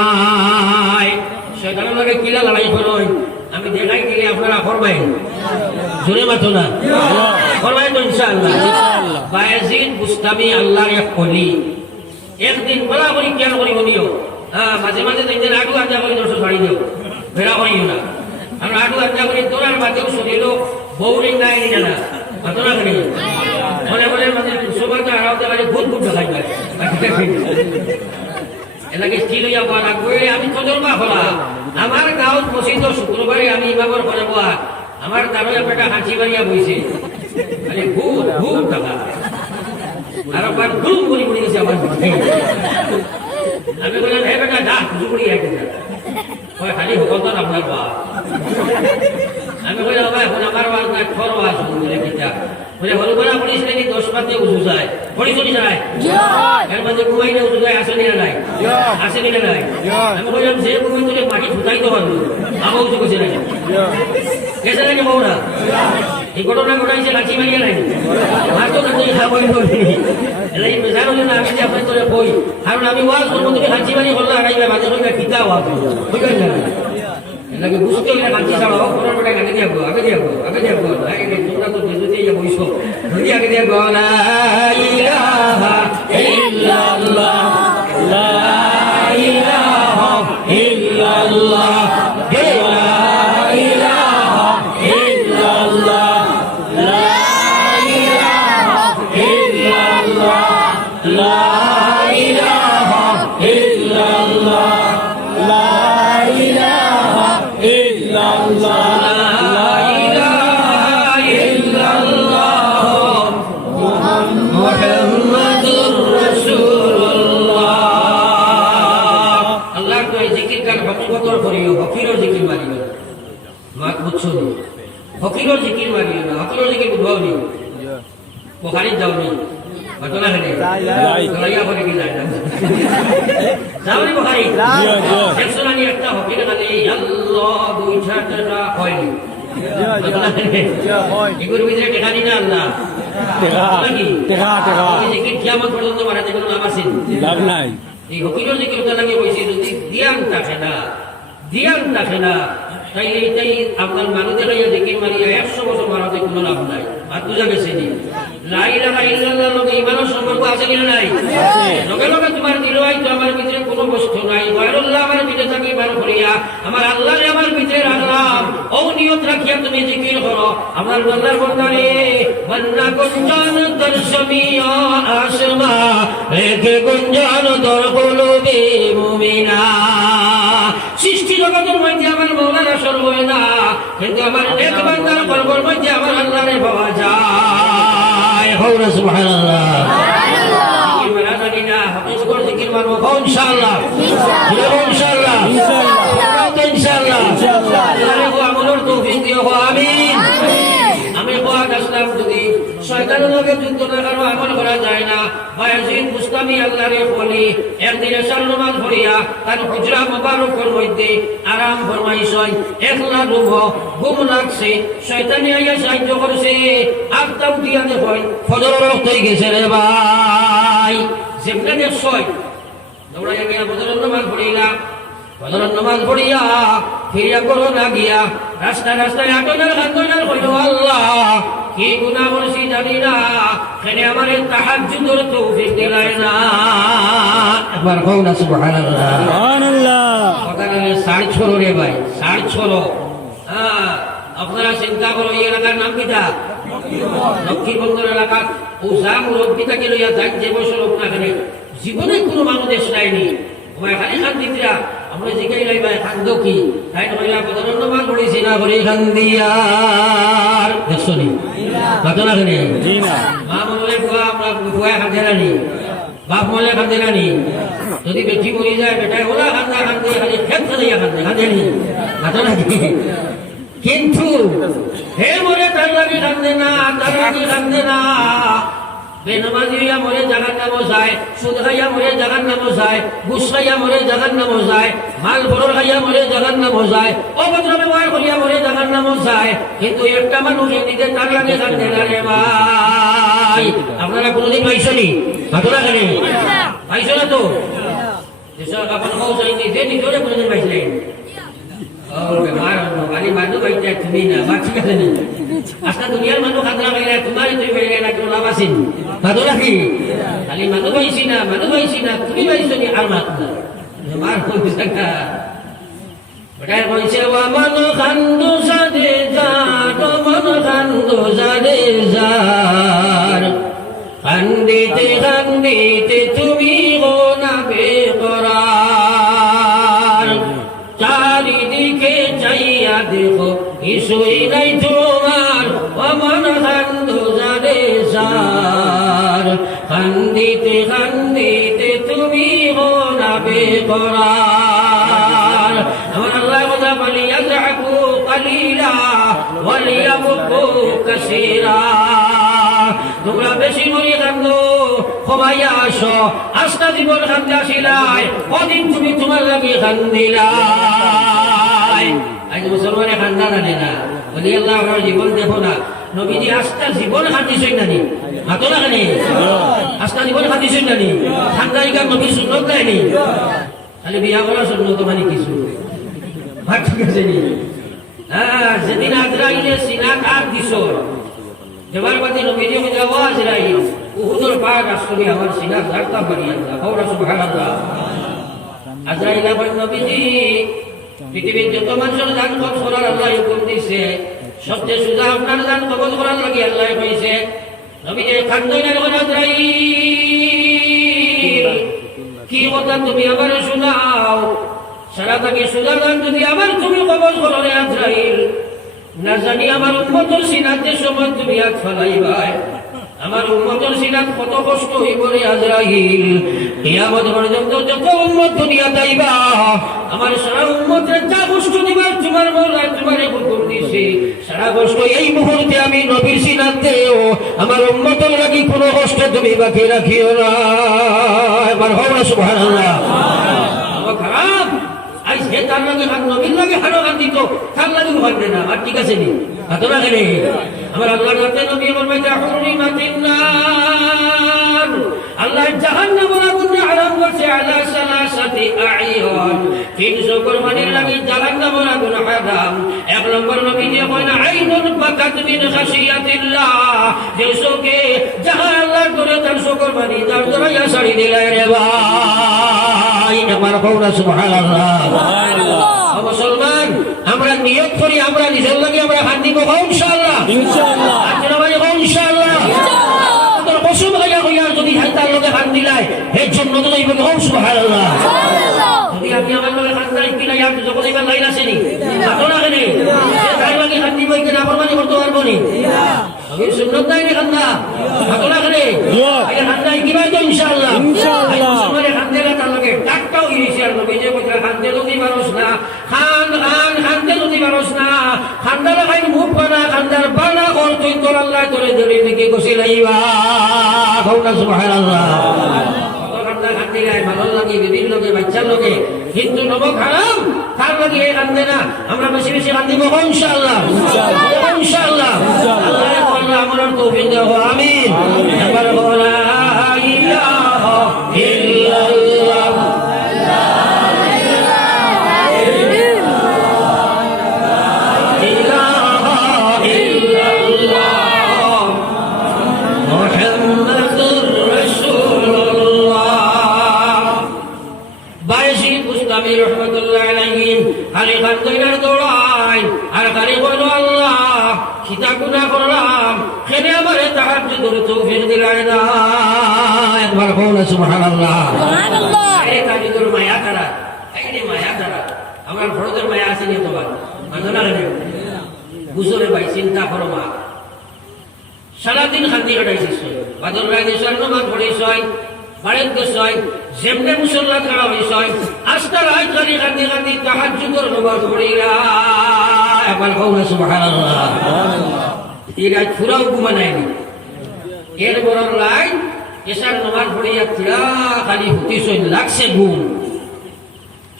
শয়তানের লগে কিলা লড়াই করই আমি দেখাই দিলে আপনারা ফরমাইন জোরে মাতো না ফরমাইন তো ইনশাআল্লাহ বায়াজিদ বুস্তামি আল্লাহর এক কলি একদিন বলা করি কেন করি বলিও মাঝে মাঝে দেখছেন আডু আড্ডা করে দর্শক বাড়ি দেও ভেড়া করিও না আমরা আডু আড্ডা করি তোরার বাদেও শরীর বৌরিং নাই না মাতো না করি বলে বলে মানে সবার তো আড়াতে পারে ভূত ভূত দেখাই পারে এলাকে স্থির হইয়া পাওয়া লাগবে আমি তজরবা হলা আমার গাঁৱত মসজিদ শুক্রবারে আমি ইমামর ঘরে বয়া আমার তারও একটা হাঁচি বাড়িয়া বইছে আরে ভূত ভূত টাকা আর একবার ধুম করে পড়ে গেছে আমার আমি বললাম হে বেটা যা ঝুড়ি এক খালি হকল আপনার বা আমি বললাম বাবা এখন আমার বাস না খর বাস বলে কিতা বলে হল বলা পুলিশ নাকি 10 পাতে উজু যায় পড়ি চলি যায় এর মধ্যে ঘুমাই না উজু যায় আসেনি না নাই আসেনি না নাই আমি বললাম যে ঘুমাই তুলে মাটি ফুটাই তো পারবো আমার উজু করছে নাকি কেসে নাকি বউ না এই ঘটনা ঘটাইছে লাঠি মারিয়া নাই আর তো কাছে খাবই এলাই মেজারো না আমি যে আপনার তোরে বই কারণ আমি ওয়াজ করব তুমি লাঠি মারি হল্লা আড়াইবা মাঝে মাঝে কিতা ওয়াজ বুঝলেন না এলাকে বুঝতে হলে লাঠি ছাড়াও কোন বড় আগে দিয়ে আগে দিয়ে এই তোমরা তো যেতে ইয়া বইছো যদি আগে দিয়ে লা ইলাহা ইল্লাল্লাহ লা ইলাহা ইল্লাল্লাহ হকিরর জিকির মারিও না হকিরর জিকির বুঝাও নি বুখারী যাও নি ঘটনা হেনে যাইয়া করে কি যায় না যাও নি বুখারী দেখছো না একটা হকির মানে আল্লাহ দুই চারটা হয়নি এগুলোর ভিতরে টেকা নি না আল্লাহ টেকা জিকির কিয়ামত পর্যন্ত বাড়াতে কোনো লাভ আছে লাভ নাই এই হকিরর জিকির তো লাগে বইছে যদি দিয়ান থাকে না তাইলে এটাই আপনার মানুষের জিকির মারিয়া 100 বছর মারাতে কোনো লাভ নাই আর বুঝা গেছে নি লা ইলাহা ইল্লাল্লাহর লগে ইমানের সম্পর্ক আছে কি নাই লগে লগে তোমার দিলই তো আমার ভিতরে কোনো বস্তু নাই গায়রুল্লাহ আমার ভিতরে থাকি বার করিয়া আমার আল্লাহ আমার ভিতরে রাখলাম ও নিয়ত রাখিয়া তুমি জিকির করো আমার আল্লাহর বন্দারে বন্না গুঞ্জন দর্শমিয়া আসমা রেখে গুঞ্জন দর কলবে মুমিনা সৃষ্টি জগতের মধ্যে আমার মৌলানা সর্বদা কিন্তু আমার নেক বান্দার কলবের মধ্যে আমার আল্লাহরে পাওয়া যায় হৌরা সুবহানাল্লাহ ইমানা জানিনা হাফেজ করে জিকির মারবো ইনশাআল্লাহ ইনশাআল্লাহ ইনশাআল্লাহ ইনশাআল্লাহ আল্লাহ আমলের তৌফিক দিও আমিন আমি কোয়াত আসলাম যদি শয়তানের লগে যুদ্ধ না করো আমল করা যায় না বায়াজিদ বুস্তামি আল্লাহরে বলি একদিন এশার নামাজ পড়িয়া তার হুজরা মুবারকের মধ্যে আরাম ফরমাইছেন একলা ঘুম লাগছে শয়তানি আইয়া সাহায্য করছে আত্মাও দিয়া দেখুন ফজর ওয়াক্ত হয়ে গেছে রে ভাই যেমন দেখছই দৌড়াইয়া গিয়া ফজরের নামাজ পড়িলাম ফজরের নামাজ পড়িয়া ফিরিয়া করো না গিয়া রাস্তায় আটনার খান্দনার কইল আল্লাহ কি গুনাহ করছি জানি না কেনে আমারে তাহাজ্জুদের তৌফিক দিলাই না একবার কও না সুবহানাল্লাহ কথাটা 6.5 রে ভাই 6.5 আপনারা চিন্তা করো এই এলাকার নাম কিটা লক্ষ্মীবন্দর এলাকা ও যা মুরব্বীটাকে লইয়া যাই যে বছর হোক না কেন জীবনে কোনো মানুষ দেশ নাইনি ভাই খালি খান দিতরা আমরা জিগাই লাই ভাই খান্দ কি তাই কইলা পদরন্ন মান পড়িছি না বলি খান দিয়ার দেখছনি ঘটনা কেন জি না মা বলে বুয়া আমরা বুয়া খান দেনানি বাপ বলে খান দেনানি যদি বেটি মরি যায় বেটাই ওলা খান্দা খান্দে খালি খেত খাইয়া খান্দে খান্দেনি ঘটনা কি কিন্তু হে মরে তার লাগি খান্দে না তার লাগি খান্দে না বেনামাজি হইয়া মরে জাহান্নামে যায় সুদ খাইয়া মরে জাহান্নামে যায় ঘুষ খাইয়া মরে জাহান্নামে যায় মাল বড় খাইয়া মরে জাহান্নামে যায় অভদ্র ব্যবহার করিয়া মরে জাহান্নামে যায় কিন্তু একটা মানুষ নিজে তার লাগে কান্দে না রে ভাই আপনারা কোনোদিন পাইছনি ঘটনা কেন পাইছো না তো যেসব আপনার খাও চাই নিজে নিজরে কোনোদিন পাইছিলেন খালি মানুষ বাইটা তুমি না বা ঠিক আছে নি আজকে দুনিয়ার মানুষ খাতরা বাইরা তোমারই তুই বাইরা না কোনো লাভ আছে ভালো রাখি খালি মানুষ বাইছি না তুমি বাইছো নি আর মাত না মার কইছে না ওটাই কইছে মন খান্দু সাদে যার মন খান্দু সাদে যার খান্দিতে খান্দিতে তুমি গোনা বেকরার চারিদিকে চাইয়া দেখো কিছুই নাই তোমার মন খান্দু সাদে যার খান্দিতে খান্দিতে তুমি গোনা বেকরার আমার আল্লাহ কথা বলি ইয়াজআকু কালিলা ওয়ালিয়াবকু কাসীরা তোমরা বেশি করে কান্দো ক্ষমাইয়া আসো আস্তা জীবন কান্দে আসিলাই কদিন তুমি তোমার লাগে কান্দিলাই আজ মুসলমানে কান্দা জানে না বলি আল্লাহর জীবন দেখো না নবীজি আস্তা জীবন কান্দিছেন নানি হাতো না কেন আস্তা জীবন কান্দিছেন নানি কান্দাইকার নবীর সুন্নত দেয়নি খালি বিয়া করা সুন্নত মানে কিছু ঠিক আছে নি হ্যাঁ যেদিন আজরাইলে সিনা কাট দিছ জবার বাদে নবীজি যাওয়া আজরাইল উহুদের পাহাড় আসলে আমার সিনা ধারতা বাড়িয়ে আল্লাহ সুবহানাল্লাহ আজরাইল আবার নবীজি পৃথিবীর যত মানুষের দান করার আল্লাহ হুকুম দিছে সবচেয়ে সুজা আপনার দান কবল করার লাগে আল্লাহ কইছে নবীজি কান্দই না যখন আজরাইল কি কথা তুমি আবার শোনাও সারা থেকে সুজা দান যদি আবার তুমি কবল করো রে আজরাইল না জানি আমার উম্মতের সিনাতে সময় তুমি হাত ফলাইবাই আমার উম্মতের সিনাত কত কষ্ট হইব রে আজরাইল কিয়ামত পর্যন্ত যত উম্মত দুনিয়া যাইবা আমার সারা উম্মতের যা কষ্ট দিবার তোমার মওলা তোমারে হুকুম দিছে সারা কষ্ট এই মুহূর্তে আমি নবীর সিনাতেও আমার উম্মতের লাগি কোনো কষ্ট তুমি বাকি রাখিও না মারহাবা সুবহানাল্লাহ আমার খারাপ আজ হে তার লাগে নবীর লাগে হারো কান্দিত তার লাগে কান্দে না আর ঠিক আছে নি হাতো না কেন আমার আল্লাহর রাতে নবী বলবেন হুরমাতিন নার আল্লাহ জাহান্নামের আগুন হারাম করছে আলা সালাসাতি আইয়ন তিনশো কুরবানির লাগি জাহান্নামের আগুন হারাম এক নম্বর নবী যে কইনা আইনুন বাকাত মিন খাশিয়াতিল্লাহ যে চোখে জাহান আল্লাহর করে তার কুরবানি তার দরাইয়া ছাড়ি দিলাই রে ভাই আমার কওনা সুবহানাল্লাহ মুসলমান আমরা নিয়ত করি আমরা নিজের লাগে আমরা হাত দিব ইনশাআল্লাহ ইনশাআল্লাহ আপনারা ভাই ইনশাআল্লাহ তোর কসম খাইয়া কইয়া যদি হাতার লগে হাত দিলাই এর জন্য তো এই বলি সুবহানাল্লাহ সুবহানাল্লাহ যদি আপনি আমার লগে হাত নাই কিনা আপনি যখন এবার লাইন আসেনি আপনারা কেন তাই লাগে হাত দিব কি না ফরমানি করতে পারবো নি আমি সুন্নাত নাই রে খান্দা আপনারা কেন এই হাত নাই কি ভাই তো ইনশাআল্লাহ ইনশাআল্লাহ মুসলমানের হাত দিলা তার লগে ডাকটাও ইনিশিয়াল নবী যে কথা হাত দিলো নি মানুষ না খান্দে যদি মানুষ না খান্দার খাই মুখ বানা খান্দার বানা কর তুই তোর আল্লাহ তোরে ধরে দিকে গছি লাইবা কওনা সুবহানাল্লাহ খান্দা খান্দি গায় ভালো লাগে বিভিন্ন লোকে বাচ্চার লোকে কিন্তু নবক হারাম তার লাগে এই কান্দে না আমরা বেশি বেশি কান্দিব ইনশাআল্লাহ ইনশাআল্লাহ আল্লাহ আল্লাহ আমার তৌফিক দাও আমিন এবার বলা ইলাহা ইল্লাল্লাহ রহমতুল্লাহ আলাইহি খালি খাদ্যের দৌড়াই আর খালি বলো আল্লাহ খিতা গুনাহ করলাম খেলে আমারে তাহাজ্জুদের তৌফিক দিলাই না একবার বলো সুবহানাল্লাহ সুবহানাল্লাহ এই তাহাজ্জুদের মায়া তারা এই মায়া তারা আমার ফরজের মায়া আছে নি তোমার মাননা রে বুঝরে ভাই চিন্তা করো মা সারাদিন খান্দি কাটাইছিস বাদর রাতে স্বর্ণমান পড়িছয় বাড়িতে ছয় যেমনে মুসল্লা খাড়া হইছয় আস্তা রাত খালি কান্দি কান্দি তাহাজ্জুদের নামাজ পড়িলা একবার কওনা সুবহানাল্লাহ এই রাত ফুরাও ঘুমা নাইনি এর বড় লাইন এসার নামাজ পড়িয়া থিরা খালি হুতিছয় লাগছে ঘুম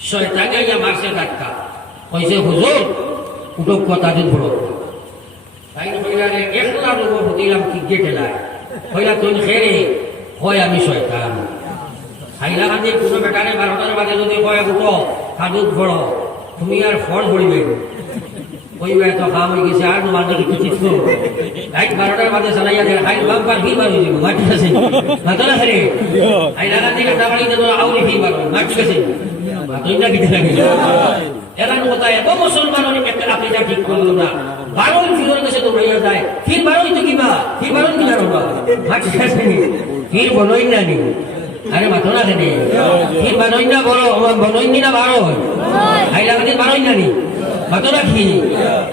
শয়তানে ইয়া মারছে ধাক্কা কইছে হুজুর উঠো কথা দিন পড়ো তাই কইলারে একলা রূপ হতিলাম কি গেটেলায় কইলা তুই খেরে হয় আমি শয়তান খাইলা কান্দি কোনো বেটারে 12টার বাজে যদি কয় উঠো খাদুত পড়ো তুমি আর ফল পড়িবে ওই তো কাম হয়ে গেছে আর মানুষ কিছু রাইট 12টার মাঝে চালাইয়া দেয় খাই বাম্পার ফি বার হয়ে যাবো মাটি আছে মাথা না খেলে আই লাগান থেকে টাকাড়ি দেবো আউরি ফি বার মাটি আছে মাতই না কিতে লাগে এখন কথা এত মুসলমানের একটা আকিদা ঠিক করলো না 12 ফিরের কাছে তো রইয়া যায় ফির 12 তো কিবা ফির 12 কি জানো না মাটি আছে ফির বলই না নি আরে মাথা না খেলে ফির বলই না বড় বলই না 12 আই লাগান 12 না নি মাতো রাখি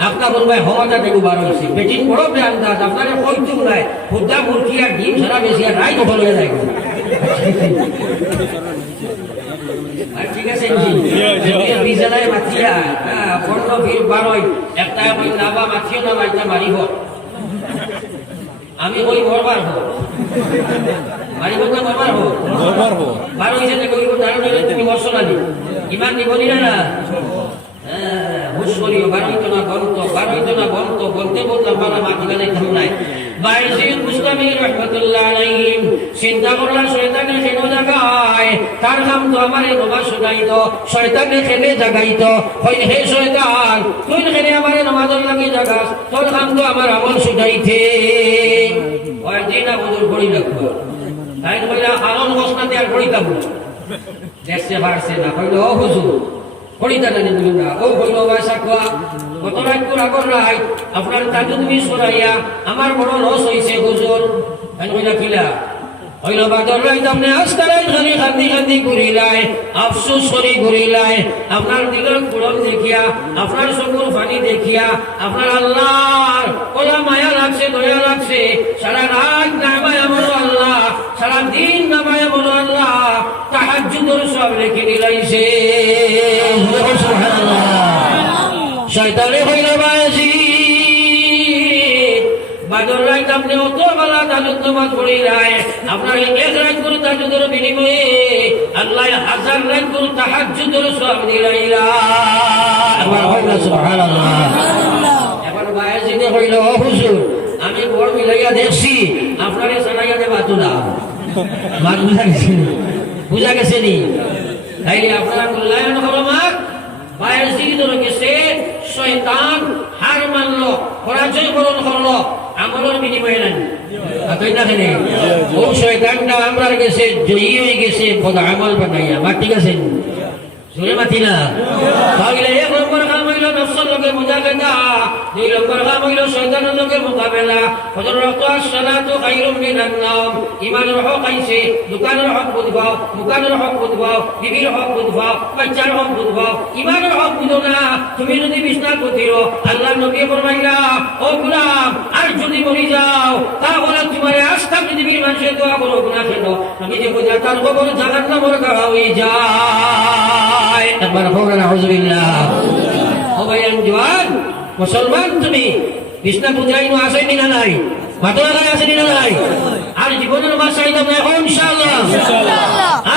আপনার বলবাই হওয়াটা দেখু বার হয়েছে বেটিন বড় আন্দাজ আপনার কইতুম নাই খুদ্া মুরগি আর ডিম সারা বেশি আর রাই দখল হয়ে যায় ঠিক আছে বিজালায় মাতিয়া বড় ভিড় বারোই একটা ওই নাবা মাথিও না মাইটা মারিব আমি ওই মরবার হোক মারিব না মরবার হোক বারো হিসেবে করিব জানো না তুমি মরছো না ইমান নিবনি না হুশ করিও বারোইতো না বন্ত বলতে বলতে আমরা মাটিকা যাইতাম নাই বাইজিদ মুস্তামি রাহমাতুল্লাহ আলাইহিম চিন্তা করলা শয়তানে কেন জাগায় তার নাম তো আমারে নামাজ শুনাইতো শয়তানে কেনে জাগাইতো কই হে শয়তান তুই কেনে আমারে নামাজের লাগি জাগাস তোর নাম তো আমার আমল শুনাইতে ওই দিনা বুজুর করি রাখবো তাই কইলা আলম বসনাতে আর করিতাম দেখতে পারছে না কইলো ও হুজুর করিতা জানি বলুন না ও কইলো বাসা খোয়া কত রাত করে আগর রাই আপনার তাজুদ মিস করাইয়া আমার বড় লস হইছে হুজুর তাই কইলা কিলা হইল বাদর রাই তামনে আস্তারাই খালি খান্দি ঘুরিলাই আফসোস করি ঘুরিলাই আপনার দিলের কুড়ন দেখিয়া আপনার চকুর পানি দেখিয়া আপনার আল্লাহর ওলা মায়া লাগছে দয়া লাগছে সারা রাত নামায় বলো আল্লাহ সারা দিন নামায় বলো আল্লাহ তাহাজ্জুদের সব রেখে দিলাইছে শয়তানে হইল বাজি বাদর রাত আপনি অত বেলা তাজুদ নামাজ পড়িলাই আপনার এক রাত করে তাজুদের বিনিময়ে আল্লাহ 1000 রাত করে তাহাজ্জুদের সব দিলাইলা আবার হইল সুবহানাল্লাহ এবার বায়াজিনে হইল হুজুর আমি বড় মিলাইয়া দেখছি আপনারে সানাইয়া দেবা তুলা বুঝা গেছে নি তাইলে আপনারা মূল্যায়ন হলো মার বায়াজিদ গেছে শয়তান হার মানলো পরাজয় বরণ করলো আমলের বিনিময়ে নাই তাই না কেন ও শয়তানটা আমরার গেছে জয়ী হয়ে গেছে বদ আমল বানাইয়া মা ঠিক আছে সুরে মাতি না তাহলে এক নম্বর কাম হইল নফসের লগে মুজাহিদা দুই নম্বর কাম হইল শয়তানের লগে মোকাবেলা ফজর রক্ত সালাতু খায়রুম মিনান নাওম ইমানের হক আইছে দোকানের হক বুঝবাও মুকানের হক বুঝবাও বিবির হক বুঝবাও বাচ্চার হক বুঝবাও ইমানের হক বুঝো না তুমি যদি বিছনা কতিরো আল্লাহ নবী ফরমাইলা ও গোলাম আর যদি মরি যাও তাহলে তোমার আস্থা পৃথিবীর মানুষের দোয়া করো না কেন নবী যে বুঝা তার কবর জাহান্নামের গাড়া হয়ে যায় একবার হোক না হুজুরিল্লাহ ও ভাইয়ান জওয়ান মুসলমান তুমি বিষ্ণু পূজাইনো আসেনি না নাই মাতলা গায় আসেনি না নাই আর জীবনের মাস চাইতাম না ইনশাআল্লাহ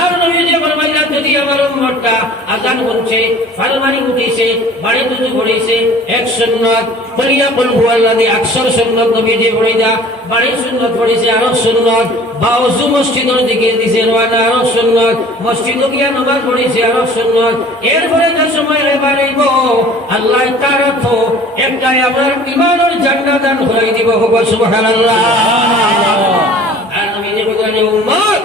আর নবী যে ফরমাইলা যদি আমার উম্মতটা আযান বলছে ফালমানি উঠিছে বাড়ি দুজু পড়েছে এক সুন্নাত বলিয়া কুল হুয়াল্লাযী আকসার সুন্নাত নবী যে পড়াইয়া বাড়ি সুন্নাত পড়েছে আর সুন্নাত বাউজু মসজিদের দিকে দিছে রওনা আর সুন্নাত মসজিদে গিয়া নামাজ পড়েছে আর সুন্নাত এরপরে যে সময় বাড়াইব আল্লাহ তার তো একটাই আমার ঈমানের জান্নাত দান করাই দিব সুবহানাল্লাহ আর নবী যে বলেন উম্মত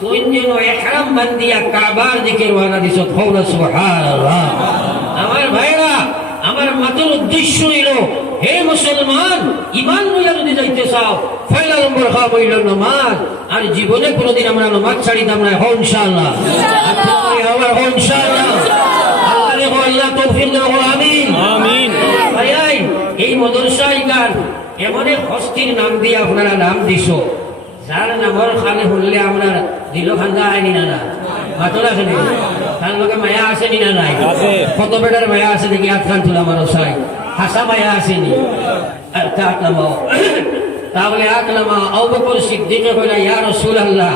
তুই যেন ইহরাম বান্ধিয়া কাবার দিকে রওনা দিছ কওলা সুবহানাল্লাহ আমার ভাইরা আমার মাতার উদ্দেশ্য হইল হে মুসলমান ঈমান লইয়া যদি যাইতে চাও পয়লা নম্বর কাম হইল নামাজ আর জীবনে কোনোদিন আমরা নামাজ ছাড়িতাম না ইনশাআল্লাহ আমার ইনশাআল্লাহ আল্লাহ তৌফিক দাও আমিন আমিন ভাই এই মাদ্রাসা ইকার এমন এক হস্তির নাম দিয়ে আপনারা নাম দিছো যার নামর খালি হলে আমরা দিল খান্দা আইনি না না মাতলা খানি তার লোকে মায়া আসেনি না নাই কত বেটার মায়া আছে দেখি হাত খান তুলা মানুষ হয় হাসা মায়া আসেনি তাহলে আকলামা আবু বকর সিদ্দিক কইলা ইয়া রাসূলুল্লাহ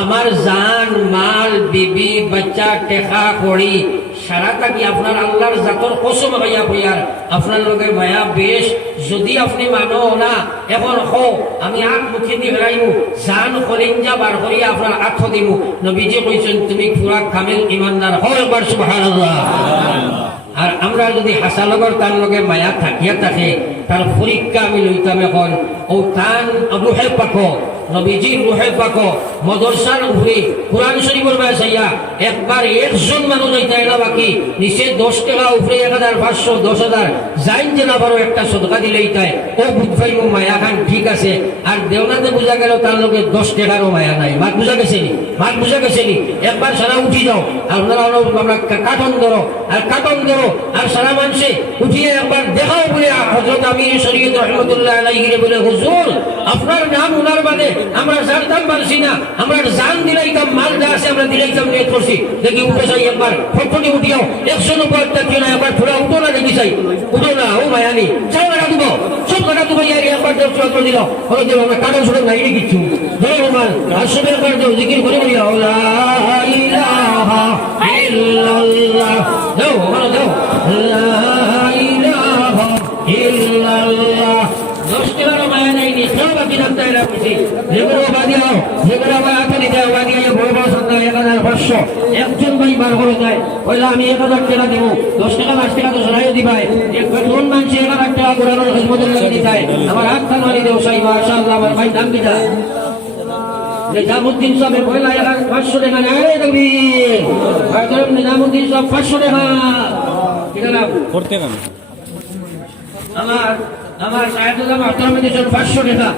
আমার জান মাল বিবি বাচ্চা টেকা কড়ি সারাটা কি আপনার আল্লাহর জাতর কসম হইয়া হইয়ার আপনার লগে মায়া বেশ যদি আপনি মানো না এখন হো আমি আট মুখে দিয়ে বেড়াইমু জান কলিঞ্জা বার করিয়া আপনার আত্ম দিমু নবীজি কইছেন তুমি পুরা কামিল ইমানদার হও একবার সুবহানাল্লাহ আর আমরা যদি হাসালগর তার লগে মায়া থাকিয়া থাকে তার পরীক্ষা আমি লইতাম এখন ও তান রুহে পাকো নবীজির রুহে পাকো মদরসার উপরে কোরআন শরীফের বাসাইয়া একবার একজন মানুষ হইতে এলা বাকি নিচে 10 টাকা উপরে 1500 10,000 যাইন যে না পারো একটা সদকা দিলেই তাই ও বুঝাই মায়া খান ঠিক আছে আর দেওনাতে বোঝা গেল তার লগে 10 টাকারও মায়া নাই মাত বুঝা গেছে নি মাত বুঝা গেছে নি একবার সারা উঠি যাও আর আপনারা আমরা কাটন ধরো আর কাটন ধরো আর সারা মানুষে উঠিয়ে একবার দেখাও বলে হযরত আমির শরীয়ত রহমাতুল্লাহ আলাইহি বলে হুজুর আপনার নাম উনার বাদে আমরা জানতাম পারছি না আমরা জান দিলাইতাম মাল যা আছে আমরা দিলাইতাম নিয়ত করছি দেখি উঠে যাই একবার ফটফটি উঠিও 100 উপর তাকিয়ে না একবার পুরো উঠো না দেখি যাই উঠো না ও মায়ানি চাও না দিব সব কাটা তুমি আর একবার চল করে দিল হলো যে আমরা কাটা শুরু নাই রে কিছু ধরো মাল আর সবের করে দাও জিকির করে বলি লা ইলাহা ইল্লাল্লাহ দাও ভালো দাও লা ইলাহা ইল্লাল্লাহ 10 টাকারও মায়া নাই নি সব বাকি রাখতে রাখছি যেগুলো বাদিয়াও যেগুলো মায়া আতানি দেয় বাদিয়া বড় বড় সংখ্যা 1500 একজন ভাই বার করে যায় বলে আমি 1000 টাকা দেব 10 টাকা 5 টাকা তো সরাই দিবাই এক কোন মানুষ 1000 টাকা ঘোরানোর খিদমতের লাগি দিতাই আমার হাত থামারি দেও সাই মাশাআল্লাহ আমার ভাই দাম দিতা নিজামুদ্দিন সাহেব পয়লা 500 টাকা নেয় দেখবি আর নিজামুদ্দিন সাহেব 500 টাকা ঠিক আছে করতে কেন আমার সাহেব দাম 500 টাকা